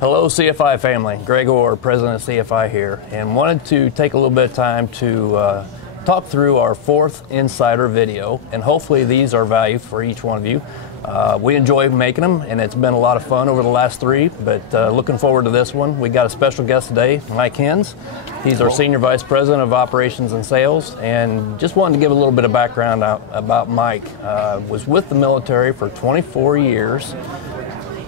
Hello CFI family, Greg Orr, President of CFI here, and wanted to take a little bit of time to talk through our fourth Insider video, and hopefully these are value for each one of you. We enjoy making them, and it's been a lot of fun over the last three, but looking forward to this one. We got a special guest today, Mike Hinz. He's our Senior Vice President of Operations and Sales, and just wanted to give a little bit of background about Mike. Was with the military for 24 years.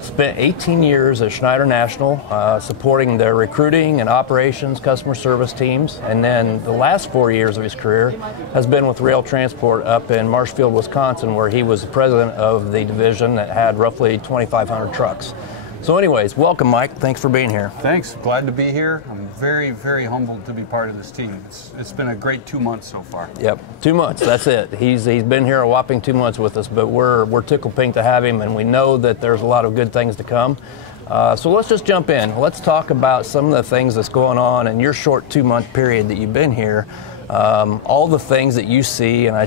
Spent 18 years at Schneider National, supporting their recruiting and operations, customer service teams, and then the last 4 years of his career has been with Rail Transport up in Marshfield, Wisconsin, where he was the president of the division that had roughly 2,500 trucks. So anyways, welcome Mike, thanks for being here. Thanks, glad to be here. I'm very, very humbled to be part of this team. It's been a great 2 months so far. Yep, 2 months, that's it. He's been here a whopping 2 months with us, but we're tickled pink to have him, and we know that there's a lot of good things to come. So let's just jump in. Let's talk about some of the things that's going on in your short 2 month period that you've been here. All the things that you see, and I'm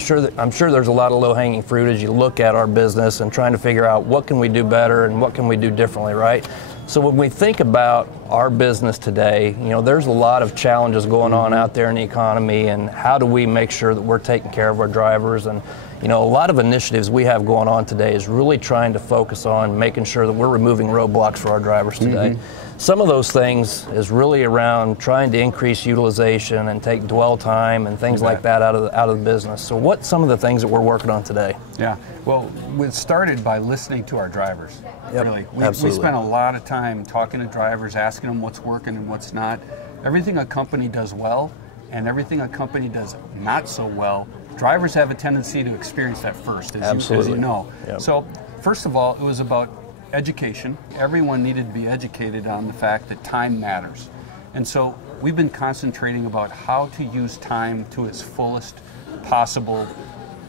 sure there's a lot of low-hanging fruit as you look at our business and trying to figure out what can we do better and what can we do differently, right? So when we think about our business today, you know, there's a lot of challenges going on out there in the economy, and how do we make sure that we're taking care of our drivers? And you know, a lot of initiatives we have going on today is really trying to focus on making sure that we're removing roadblocks for our drivers today. Some of those things is really around trying to increase utilization and take dwell time and things like that out of the business. So what's some of the things that we're working on today? Yeah, well, we started by listening to our drivers. Yep, really, absolutely. We spent a lot of time talking to drivers, asking them what's working and what's not. Everything a company does well and everything a company does not so well, drivers have a tendency to experience that first, as you know. Yep. So first of all, it was about education. Everyone needed to be educated on the fact that time matters. And so we've been concentrating about how to use time to its fullest possible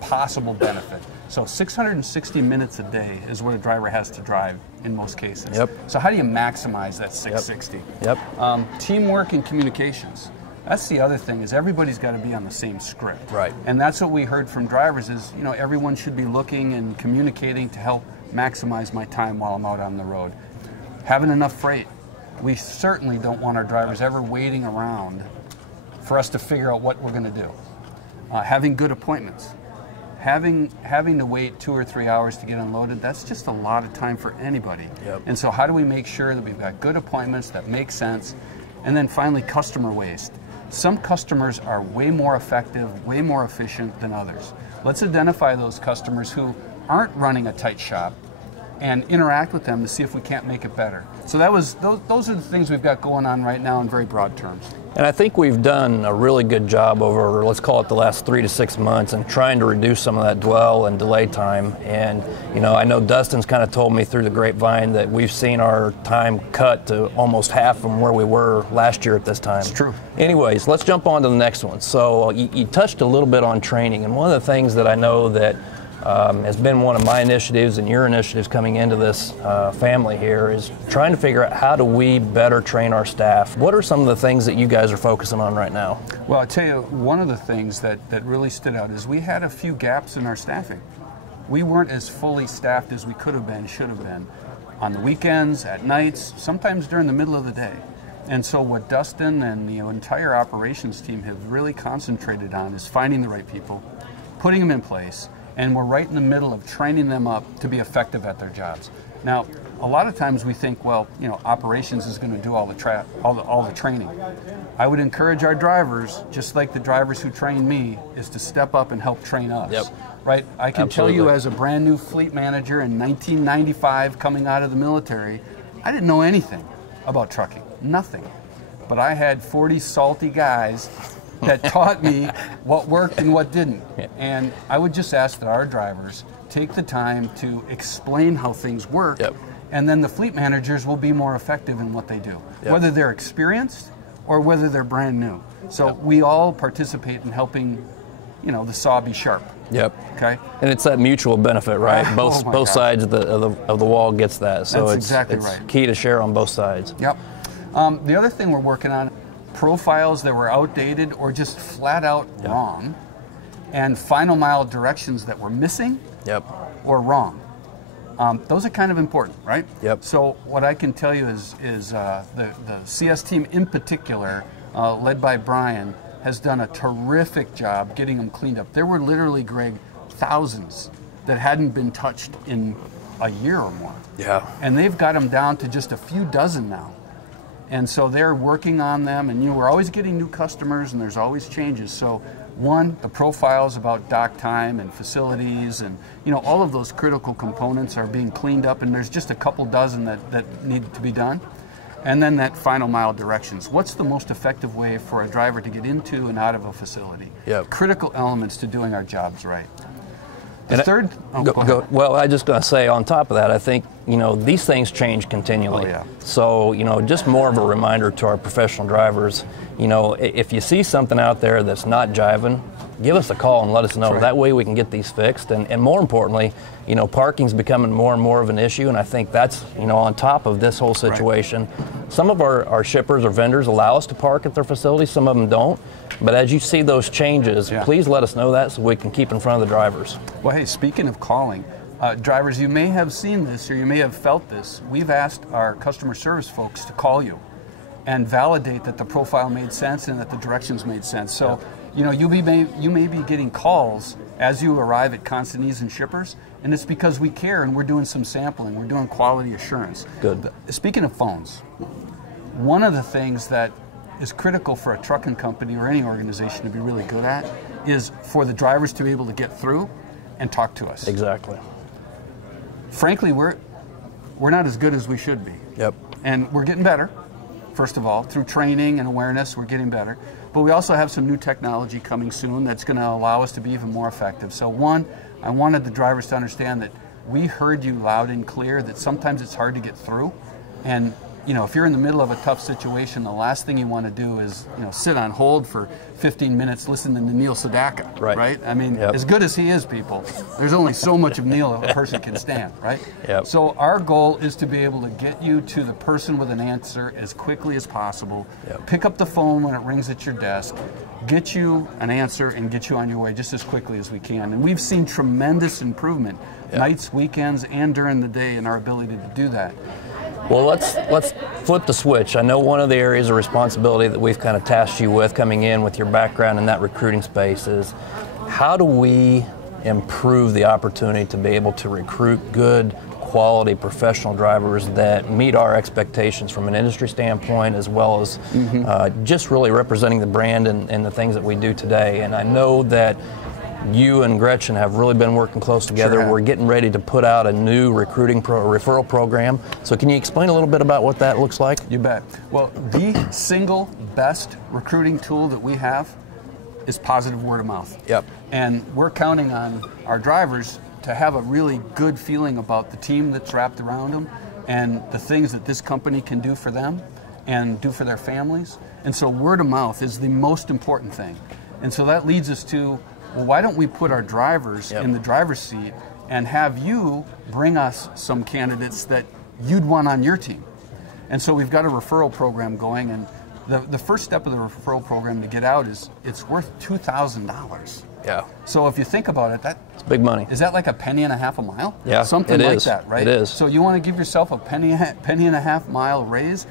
benefit. So 660 minutes a day is what a driver has to drive in most cases. Yep. So how do you maximize that 660? Yep. Teamwork and communications. That's the other thing, is everybody's got to be on the same script. Right. And that's what we heard from drivers is, you know, everyone should be looking and communicating to help maximize my time while I'm out on the road. Having enough freight. We certainly don't want our drivers ever waiting around for us to figure out what we're going to do. Having good appointments. Having to wait 2 or 3 hours to get unloaded, that's just a lot of time for anybody. Yep. And so how do we make sure that we've got good appointments that make sense? And then finally, customer waste. Some customers are way more effective, way more efficient than others. Let's identify those customers who aren't running a tight shop and interact with them to see if we can't make it better. So those are the things we've got going on right now in very broad terms. And I think we've done a really good job over, let's call it the last 3 to 6 months, in trying to reduce some of that dwell and delay time. And you know, I know Dustin's kind of told me through the grapevine that we've seen our time cut to almost half from where we were last year at this time. It's true. Anyways, let's jump on to the next one. So you touched a little bit on training, and one of the things that I know that has been one of my initiatives and your initiatives coming into this family here is trying to figure out how do we better train our staff. What are some of the things that you guys are focusing on right now? Well, I'll tell you, one of the things that really stood out is we had a few gaps in our staffing. We weren't as fully staffed as we could have been, should have been, on the weekends, at nights, sometimes during the middle of the day. And so what Dustin and the entire operations team have really concentrated on is finding the right people, putting them in place, and we're right in the middle of training them up to be effective at their jobs. Now, a lot of times we think, well, you know, operations is going to do all the training. I would encourage our drivers, just like the drivers who train me, is to step up and help train us. Yep. Right? I can tell you, as a brand new fleet manager in 1995, coming out of the military, I didn't know anything about trucking, nothing. But I had 40 salty guys that taught me what worked and what didn't. And I would just ask that our drivers take the time to explain how things work, and then the fleet managers will be more effective in what they do, whether they're experienced or whether they're brand new. So we all participate in helping, you know, the saw be sharp. Yep. Okay. And it's that mutual benefit, right? Both sides of the wall gets that. So That's it's exactly it's right. key to share on both sides. Yep. The other thing we're working on, profiles that were outdated or just flat out wrong, and final mile directions that were missing or wrong. Those are kind of important, right? Yep. So what I can tell you is the CS team in particular, led by Brian, has done a terrific job getting them cleaned up. There were literally, Greg, thousands that hadn't been touched in a year or more. Yeah. And they've got them down to just a few dozen now. And so they're working on them, and we're always getting new customers, and there's always changes. So one, the profiles about dock time and facilities, and all of those critical components are being cleaned up, and there's just a couple dozen that need to be done. And then that final mile directions. What's the most effective way for a driver to get into and out of a facility? Yep. Critical elements to doing our jobs right. The And third, well, I just going to say on top of that, I think, these things change continually. Oh, yeah. So, just more of a reminder to our professional drivers, if you see something out there that's not jiving, give us a call and let us know. Right. That way we can get these fixed. And more importantly, parking's becoming more and more of an issue, and I think that's, on top of this whole situation. Right. Some of our shippers or vendors allow us to park at their facilities, some of them don't. But as you see those changes, please let us know that so we can keep in front of the drivers. Well, hey, speaking of calling, drivers, you may have seen this or you may have felt this. We've asked our customer service folks to call you and validate that the profile made sense and that the directions made sense. So, you may be getting calls as you arrive at consignees and shippers, and it's because we care and we're doing some sampling. We're doing quality assurance. Good. Speaking of phones, one of the things that is critical for a trucking company or any organization to be really good at is for the drivers to be able to get through and talk to us. Exactly. Frankly, we're not as good as we should be. Yep. And we're getting better, first of all. Through training and awareness, we're getting better. But we also have some new technology coming soon that's going to allow us to be even more effective. So one, I wanted the drivers to understand that we heard you loud and clear, that sometimes it's hard to get through. And if you're in the middle of a tough situation, the last thing you want to do is, sit on hold for 15 minutes listening to Neil Sedaka, right? I mean, as good as he is, people, there's only so much of Neil a person can stand, right? Yep. So our goal is to be able to get you to the person with an answer as quickly as possible. Yep. Pick up the phone when it rings at your desk, get you an answer, and get you on your way just as quickly as we can. And we've seen tremendous improvement, nights, weekends, and during the day in our ability to do that. Well, let's flip the switch. I know one of the areas of responsibility that we've kind of tasked you with coming in with your background in that recruiting space is how do we improve the opportunity to be able to recruit good, quality professional drivers that meet our expectations from an industry standpoint, as well as just really representing the brand and the things that we do today. And I know that you and Gretchen have really been working close together. Sure. We're getting ready to put out a new recruiting referral program. So can you explain a little bit about what that looks like? You bet. Well, the single best recruiting tool that we have is positive word of mouth. Yep. And we're counting on our drivers to have a really good feeling about the team that's wrapped around them and the things that this company can do for them and do for their families. And so word of mouth is the most important thing. And so that leads us to, well, why don't we put our drivers in the driver's seat and have you bring us some candidates that you'd want on your team? And so we've got a referral program going, and the first step of the referral program to get out is it's worth $2,000. Yeah. So if you think about it, It's big money. Is that like a penny and a half a mile? Yeah, something it like is. that, right? It is. So you want to give yourself a penny and a half mile raise.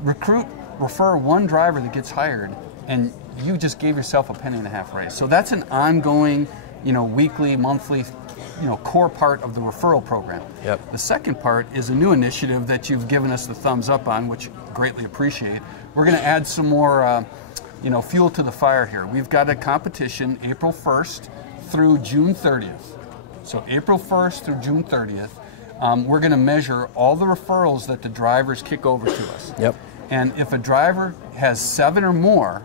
Refer one driver that gets hired, and you just gave yourself a penny and a half raise. So that's an ongoing, weekly, monthly, core part of the referral program. Yep. The second part is a new initiative that you've given us the thumbs up on, which greatly appreciate. We're going to add some more, fuel to the fire here. We've got a competition April 1st through June 30th. So April 1st through June 30th, we're going to measure all the referrals that the drivers kick over to us. Yep. And if a driver has 7 or more,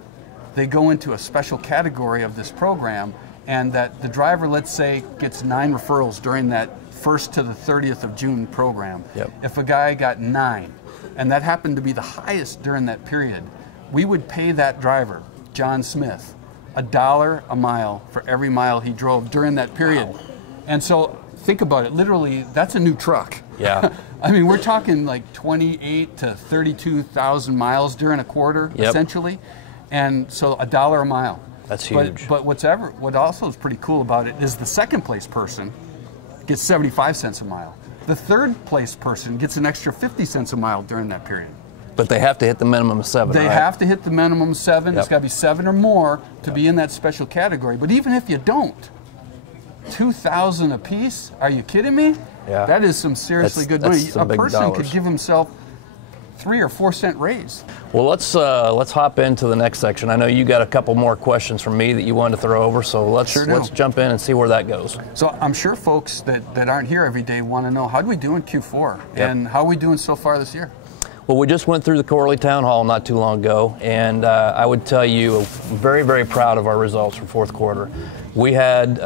they go into a special category of this program, and that the driver, let's say, gets 9 referrals during that 1st to the 30th of June program. Yep. If a guy got 9, and that happened to be the highest during that period, we would pay that driver, John Smith, $1 a mile for every mile he drove during that period. Wow. And so think about it, literally, that's a new truck. Yeah. I mean, we're talking like 28 to 32,000 miles during a quarter, essentially. And so $1 a mile. That's huge. But what also is pretty cool about it is the second place person gets 75 cents a mile. The third place person gets an extra 50 cents a mile during that period. But they have to hit the minimum of 7, They right? have to hit the minimum 7. Yep. It's got to be 7 or more to be in that special category. But even if you don't, 2,000 a piece? Are you kidding me? Yeah. That is some seriously good money. That's some A big person dollars. could give himself 3 or 4 cent raise. Well, let's hop into the next section. I know you got a couple more questions from me that you wanted to throw over, so let's jump in and see where that goes. So I'm sure folks that aren't here every day want to know, how do we do in Q4? Yep. And how are we doing so far this year? Well, we just went through the quarterly town hall not too long ago, and I would tell you, very, very proud of our results for fourth quarter. We had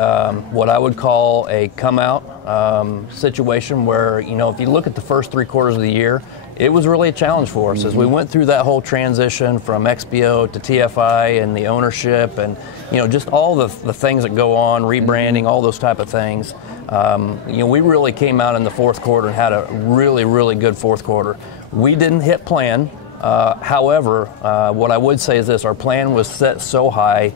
what I would call a come-out situation where, you know, if you look at the first 3 quarters of the year, it was really a challenge for us as we went through that whole transition from XPO to TFI and the ownership and, you know, just all the things that go on, rebranding, all those type of things. You know, we really came out in the fourth quarter and had a really, really good fourth quarter. We didn't hit plan. However, what I would say is this: our plan was set so high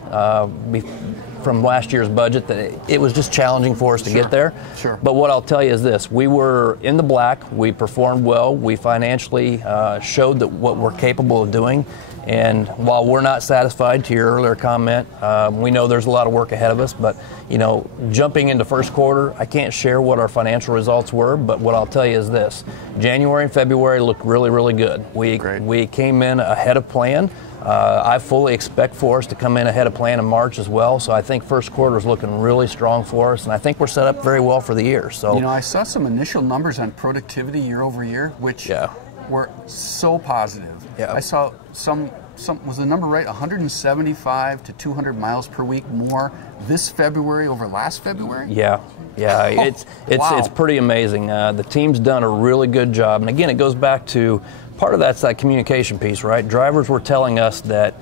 from last year's budget that it was just challenging for us to get there. Sure. But what I'll tell you is this: we were in the black. We performed well. We financially showed that what we're capable of doing. And while we're not satisfied, to your earlier comment, we know there's a lot of work ahead of us. But, you know, jumping into first quarter, I can't share what our financial results were, but what I'll tell you is this: January and February looked really, really good. We came in ahead of plan. I fully expect for us to come in ahead of plan in March as well. So I think first quarter is looking really strong for us, and I think we're set up very well for the year. So, you know, I saw some initial numbers on productivity year over year, which were so positive. Yeah. I saw some was the number right? 175 to 200 miles per week more this February over last February? Yeah. It's pretty amazing. The team's done a really good job. And again, it goes back to part of that's that communication piece, right? Drivers were telling us that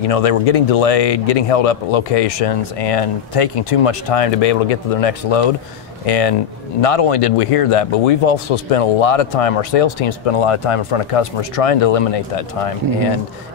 you know, they were getting delayed, getting held up at locations, and taking too much time to be able to get to their next load. And not only did we hear that, but we've also spent a lot of time, our sales team spent a lot of time in front of customers trying to eliminate that time.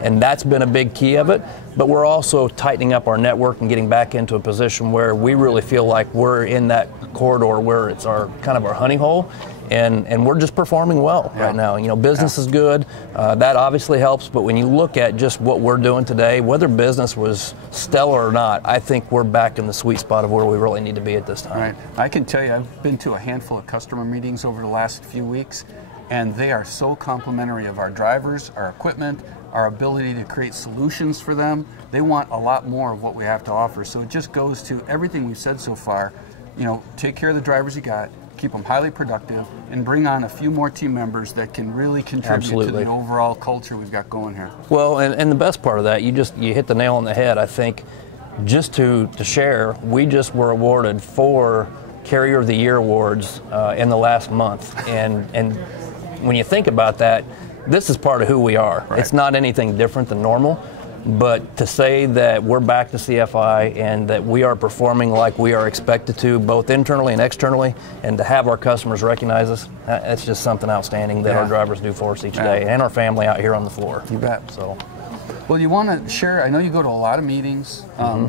And that's been a big key of it. But we're also tightening up our network and getting back into a position where we really feel like we're in that corridor where it's our kind of our honey hole. And we're just performing well right now. You know, business is good. That obviously helps. But when you look at just what we're doing today, whether business was stellar or not, I think we're back in the sweet spot of where we really need to be at this time. Right. I can tell you, I've been to a handful of customer meetings over the last few weeks, and they are so complimentary of our drivers, our equipment, our ability to create solutions for them. They want a lot more of what we have to offer. So it just goes to everything we've said so far. You know, take care of the drivers you got, keep them highly productive, and bring on a few more team members that can really contribute to the overall culture we've got going here. Well, and the best part of that, you hit the nail on the head. I think just to share, we just were awarded 4 Carrier of the Year awards in the last month. And when you think about that, this is part of who we are. Right. It's not anything different than normal. But to say that we're back to CFI and that we are performing like we are expected to, both internally and externally, and to have our customers recognize us, that's just something outstanding that our drivers do for us each day, and our family out here on the floor. You bet. So, well, you want to share, I know you go to a lot of meetings,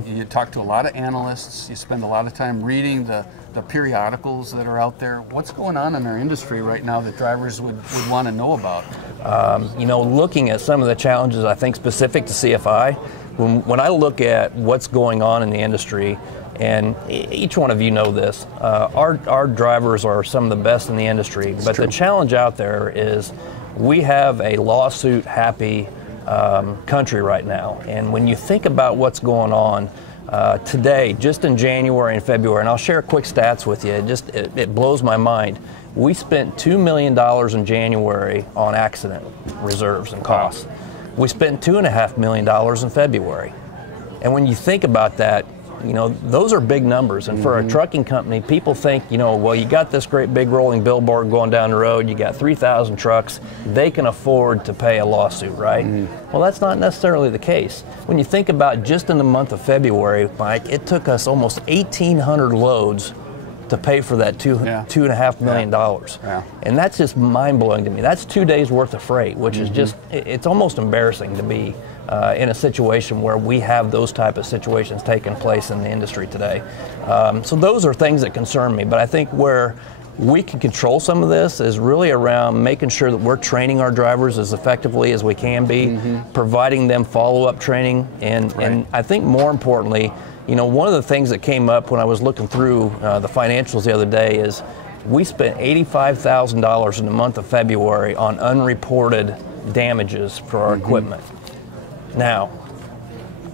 you talk to a lot of analysts, you spend a lot of time reading the periodicals that are out there. What's going on in our industry right now that drivers would want to know about? You know, looking at some of the challenges, I think specific to CFI, when I look at what's going on in the industry, and each one of you know this, our drivers are some of the best in the industry, but the challenge out there is we have a lawsuit-happy country right now. And when you think about what's going on, today, just in January and February, and I'll share quick stats with you, it blows my mind. We spent $2 million in January on accident reserves and costs. We spent $2.5 million in February. And when you think about that, you know, those are big numbers. And for a trucking company, people think, you know, well, you got this great big rolling billboard going down the road, you got 3,000 trucks, they can afford to pay a lawsuit, right? Well, that's not necessarily the case. When you think about just in the month of February, Mike, it took us almost 1,800 loads to pay for that $2.5 million. And that's just mind-blowing to me. That's 2 days worth of freight, which is just, it's almost embarrassing to be in a situation where we have those type of situations taking place in the industry today. So those are things that concern me, but I think where we can control some of this is really around making sure that we're training our drivers as effectively as we can be, providing them follow-up training, and I think more importantly, you know, one of the things that came up when I was looking through the financials the other day is we spent $85,000 in the month of February on unreported damages for our equipment. Now,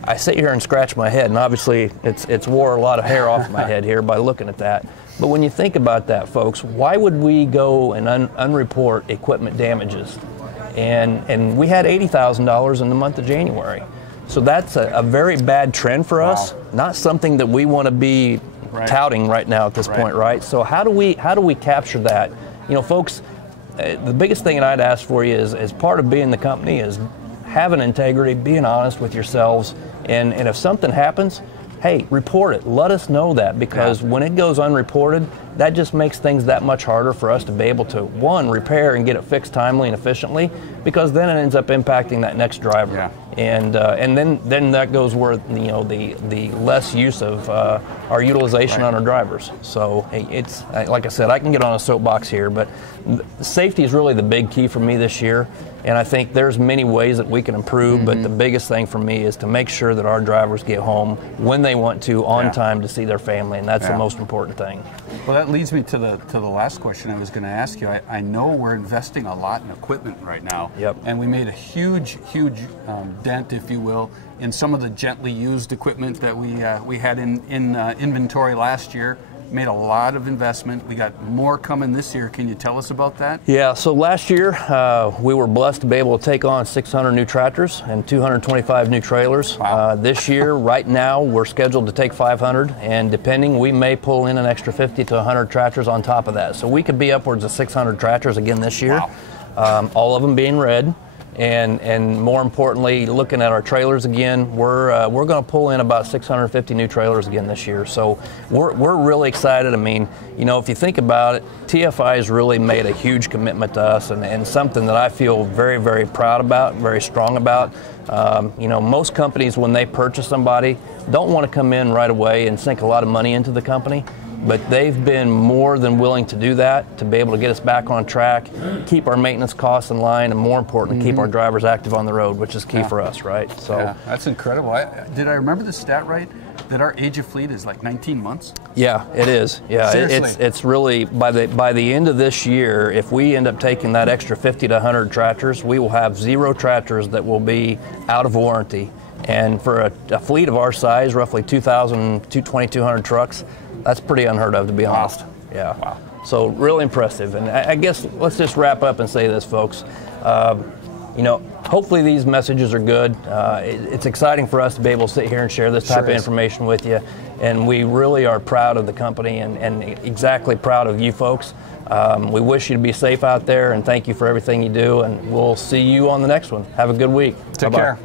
I sit here and scratch my head, and obviously it's wore a lot of hair off my head here by looking at that. But when you think about that, folks, why would we go and unreport equipment damages? And we had $80,000 in the month of January. So that's a very bad trend for us, not something that we want to be touting right now at this point, right? So how do we capture that? You know, folks, the biggest thing that I'd ask for you is, as part of being the company, is having integrity, being honest with yourselves, and if something happens, hey, report it. Let us know that, because when it goes unreported, that just makes things that much harder for us to be able to, one, repair and get it fixed timely and efficiently, because then it ends up impacting that next driver. And then that goes where, you know, the less use of our utilization on our drivers. So it's, like I said, I can get on a soapbox here, but safety is really the big key for me this year. And I think there's many ways that we can improve, but the biggest thing for me is to make sure that our drivers get home when they want to, on time, to see their family, and that's the most important thing. Well, that leads me to the last question I was going to ask you. I know we're investing a lot in equipment right now, and we made a huge dent, if you will, in some of the gently used equipment that we had in inventory last year. Made a lot of investment. We got more coming this year. Can you tell us about that? Yeah, so last year we were blessed to be able to take on 600 new tractors and 225 new trailers. This year, right now, we're scheduled to take 500, and depending, we may pull in an extra 50 to 100 tractors on top of that. So we could be upwards of 600 tractors again this year, all of them being red. And more importantly, looking at our trailers again, we're going to pull in about 650 new trailers again this year. So we're really excited. I mean, you know, if you think about it, TFI has really made a huge commitment to us, and something that I feel very, very proud about, very strong about. You know, most companies, when they purchase somebody, don't want to come in right away and sink a lot of money into the company. But they've been more than willing to do that, to be able to get us back on track, keep our maintenance costs in line, and more important, keep our drivers active on the road, which is key for us, right? So that's incredible. Did I remember the stat right? That our age of fleet is like 19 months? Yeah, it is. Yeah, it's really, by the end of this year, if we end up taking that extra 50 to 100 tractors, we will have 0 tractors that will be out of warranty. And for a fleet of our size, roughly 2,200 trucks, that's pretty unheard of, to be honest. Yeah. Wow. So really impressive. And I guess let's just wrap up and say this, folks. You know, hopefully these messages are good. It's exciting for us to be able to sit here and share this type of information with you. And we really are proud of the company, and exactly proud of you folks. We wish you to be safe out there, and thank you for everything you do. And we'll see you on the next one. Have a good week. Take care.